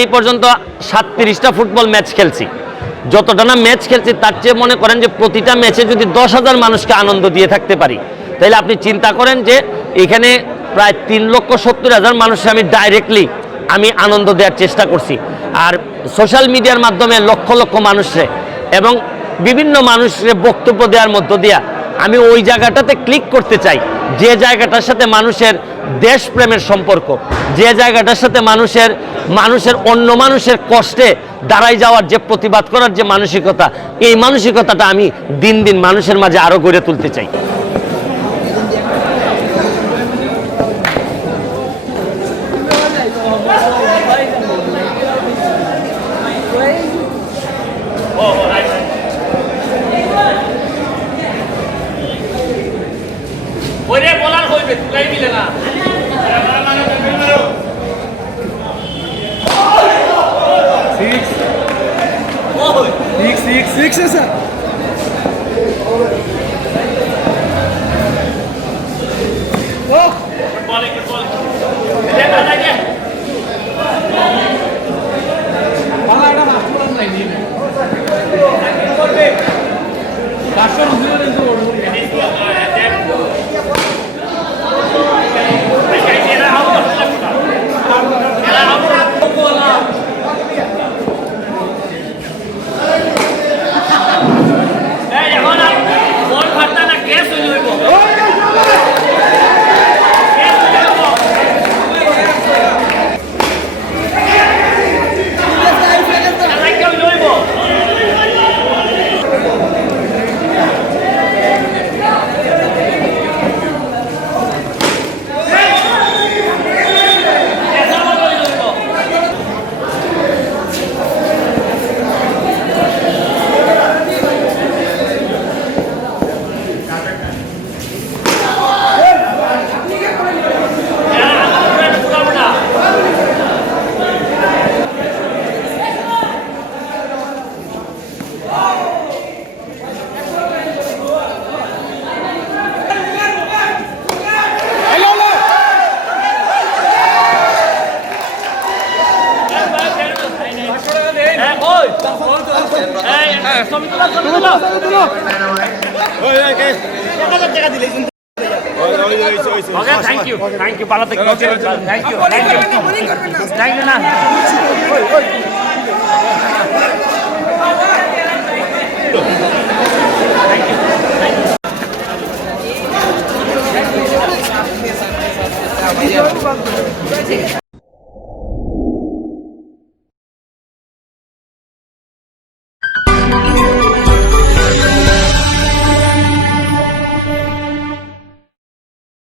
এই পর্যন্ত 37টা football match খেলছি। যতটা না ম্যাচ খেলছি তার চেয়ে মনে করেন যে প্রতিটা ম্যাচে যদি 10,000 মানুষকে আনন্দ দিয়ে থাকতে পারি, তাহলে আপনি চিন্তা করেন যে এখানে প্রায় 3,70,000 মানুষকে আমি ডাইরেক্টলি আনন্দ দেওয়ার চেষ্টা করছি। আর সোশ্যাল মিডিয়ার মাধ্যমে লক্ষ লক্ষ মানুষে এবং বিভিন্ন মানুষের বক্তব্য দেওয়ার মধ্য দিয়া আমি ওই জায়গাটাতে ক্লিক করতে চাই, যে জায়গাটার সাথে মানুষের দেশপ্রেমের সম্পর্ক, যে জায়গাটার সাথে মানুষের অন্য মানুষের কষ্টে দাঁড়াই যাওয়ার যে প্রতিবাদ করার যে মানসিকতা, এই মানসিকতাটা আমি দিন দিন মানুষের মাঝে আরো গড়ে তুলতে চাই। Six है sir. Thank you. Thank you.